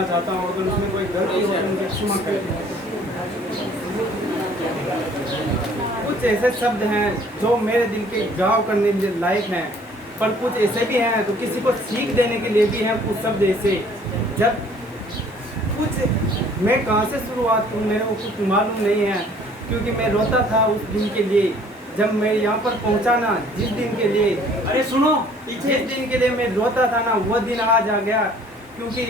करना चाहता हूँ, अगर उसमें कोई गलती हो तो मुझे क्षमा करें। कुछ ऐसे शब्द हैं जो मेरे दिल के घाव करने लायक हैं, पर कुछ ऐसे भी हैं तो किसी को सीख देने के लिए भी हैं। कुछ शब्द ऐसे जब कुछ मैं कहाँ से शुरुआत करूँ मेरे को कुछ मालूम नहीं है, क्योंकि मैं रोता था उस दिन के लिए जब मैं यहाँ पर पहुँचा ना। जिस दिन के लिए, अरे सुनो, जिस दिन के लिए मैं रोता था ना वो दिन आज आ गया। क्योंकि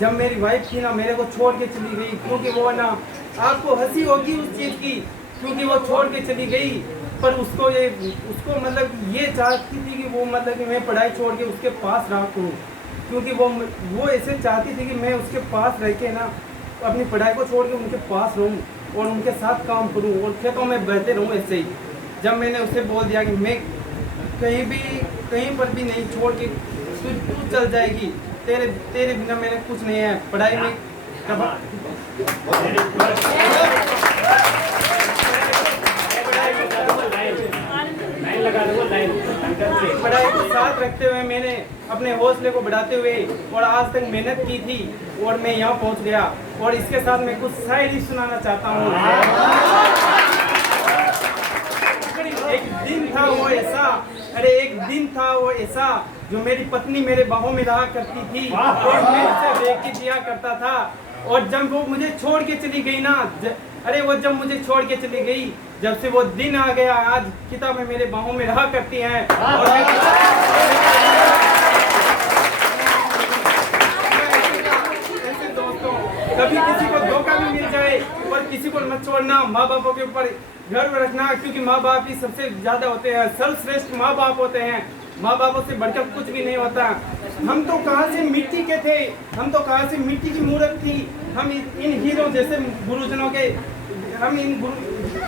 जब मेरी वाइफ थी ना मेरे को छोड़ के चली गई, क्योंकि वो ना, आपको हंसी होगी उस चीज़ की, क्योंकि वो छोड़ के चली गई, पर उसको मतलब ये चाहती थी कि वो मतलब कि मैं पढ़ाई छोड़ के उसके पास रहा करूँ, क्योंकि वो ऐसे चाहती थी कि मैं उसके पास रह के ना अपनी पढ़ाई को छोड़ के उनके पास रहूँ और उनके साथ काम करूँ और खेतों में बहते रहूँ ऐसे ही। जब मैंने उसे बोल दिया कि मैं कहीं पर भी नहीं छोड़ के तू चल जाएगी, तेरे बिना मेरे कुछ नहीं है, पढ़ाई में पढ़ाई को साथ रखते हुए मैंने अपने हौसले को बढ़ाते हुए और आज तक मेहनत की थी और मैं यहाँ पहुँच गया। और इसके साथ मैं कुछ शायरी सुनाना चाहता हूँ। एक दिन था वो ऐसा, एक दिन था वो ऐसा जो मेरी पत्नी मेरे बाहों में रहा करती थी और मैं उसे देख के जिया करता था। और जब वो मुझे छोड़ के चली गई ना, वो जब मुझे छोड़ के चली गई, जब से वो दिन आ गया, आज किताबें मेरे बाहों में रहा करती हैं। और ऐसे दोस्तों, कभी किसी को धोखा भी मिल जाए पर किसी को मत छोड़ना, माँ बापों के ऊपर गर्व रखना, क्योंकि माँ बाप ही सबसे ज्यादा होते हैं, सर्वश्रेष्ठ माँ बाप होते हैं। माँ बापों से बढ़कर कुछ भी नहीं होता। हम तो कहाँ से मिट्टी के थे, हम तो कहाँ से मिट्टी की मूर्त थी। हम इन हीरो जैसे गुरुजनों के, हम इन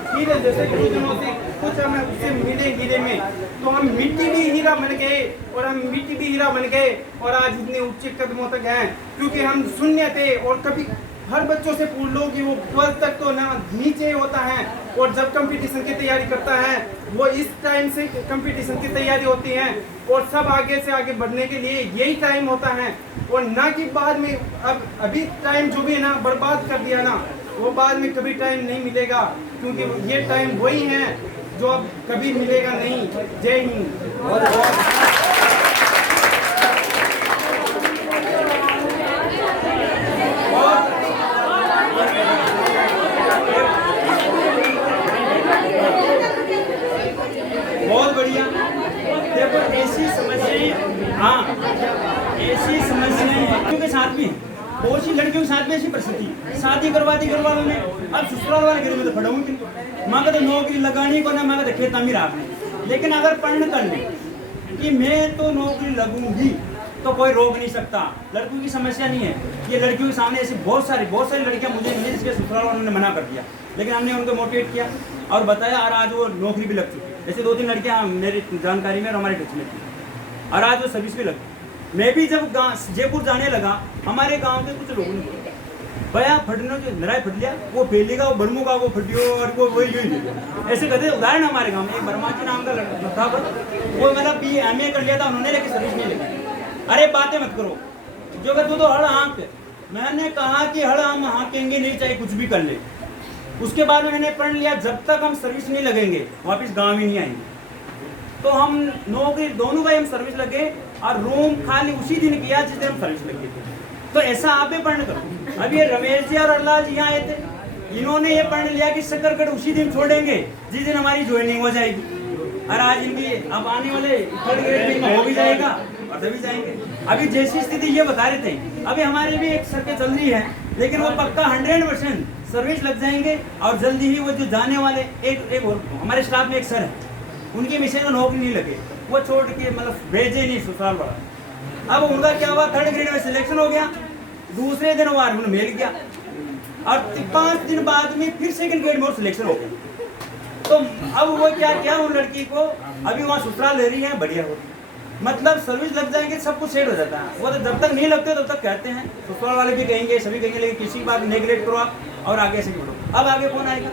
हीरे जैसे गुरुजनों से कुछ हमें उससे मिले हीरे में, तो हम मिट्टी भी हीरा बन गए और हम मिट्टी भी हीरा बन गए और आज इतने ऊंचे कदमों तक हैं, क्योंकि हम शून्य थे। और कभी हर बच्चों से पूछ लो कि वो 12 तक तो ना नीचे होता है, और जब कंपटीशन की तैयारी करता है वो इस टाइम से कंपटीशन की तैयारी होती है, और सब आगे से आगे बढ़ने के लिए यही टाइम होता है। और ना कि बाद में, अब अभी टाइम जो भी है ना बर्बाद कर दिया ना, वो बाद में कभी टाइम नहीं मिलेगा, क्योंकि ये टाइम वही है जो अब कभी मिलेगा नहीं। जय हिंद। बहुत बढ़िया। देखो ऐसी समस्याएं, हाँ ऐसी समस्याएं लड़कियों के साथ भी हैं, बहुत सी लड़कियों के साथ भी ऐसी परिस्थिति, शादी करवा दी घर वालों ने, अब ससुराल वाले घर में तो खड़ा हूँ, माँ का तो नौकरी लगानी को ना, मैं तो खेता में रहा। लेकिन अगर पढ़ने कर ले कि मैं तो नौकरी लगूंगी तो कोई रोक नहीं सकता। लड़कियों की समस्या नहीं है, ये लड़कियों के सामने ऐसी बहुत सारी लड़कियां मुझे मिली जिसके ससुराल वालों ने मना कर दिया, लेकिन हमने उनको मोटिवेट किया और बताया, और आज वो नौकरी भी लग चुकी है। जैसे 2-3 लड़कियां मेरी जानकारी में और हमारे टच में थी, और आज वो सर्विस भी लगी। मैं भी जब जयपुर जाने लगा, हमारे गाँव के कुछ लोगों ने भैया फटना जो नराय फट लिया, वो फैलेगा, वो बर्मू का वो फटियो और वो वही ऐसे कहते। उदाहरण हमारे गाँव में एक बर्माची नाम का लड़का था, वो मतलब BA कर लिया था उन्होंने, लेकिन सर्विस नहीं लगी। अरे बातें मत करो, जो कहते तो हड़ हाँक। मैंने कहा कि हड़ हम हाँकेंगे नहीं, चाहे कुछ भी कर ले। उसके बाद में मैंने प्रण लिया, जब तक हम सर्विस नहीं लगेंगे वापस गांव ही नहीं आएंगे। तो हम नौकरी दोनों भाई हम सर्विस लगे और रूम खाली उसी दिन किया जिस दिन हम सर्विस लगे थे। तो ऐसा आप भी प्रण करो। अब ये रमेश जी और अल्लाह जी यहाँ आए थे, इन्होंने ये प्रण लिया कि शकरगढ़ उसी दिन छोड़ेंगे जिस दिन हमारी ज्वाइनिंग हो जाएगी। और आज इनकी अब आने वाले 3rd ग्रेड में हो भी जाएगा और तभी जाएंगे। अभी जैसी स्थिति ये बता रहे थे, अभी हमारे भी एक सर्वे चल रही है, लेकिन वो पक्का 100% सर्विस लग जाएंगे। और जल्दी ही वो जो जाने वाले एक और हमारे स्टाफ में एक सर है, उनकी मिसेज को नौकरी नहीं लगे, वो छोड़ के मतलब भेजे नहीं ससुराल वाला। अब उनका क्या हुआ, 3rd ग्रेड में सिलेक्शन हो गया, दूसरे दिन वो आर्मी में मिल गया और 5 दिन बाद में फिर 2nd ग्रेड में और सिलेक्शन हो गया। तो अब वो क्या किया, उन लड़की को अभी वहाँ ससुराल ले रही है, बढ़िया हो रही है। मतलब सर्विस लग जाएंगे सब कुछ सेट हो जाता है। वो तो जब तक नहीं लगते तब तक कहते हैं, ससुराल वाले भी कहेंगे, सभी कहेंगे, लेकिन किसी बात नेगलेक्ट करो आप और आगे से बढ़ो। अब आगे कौन आएगा?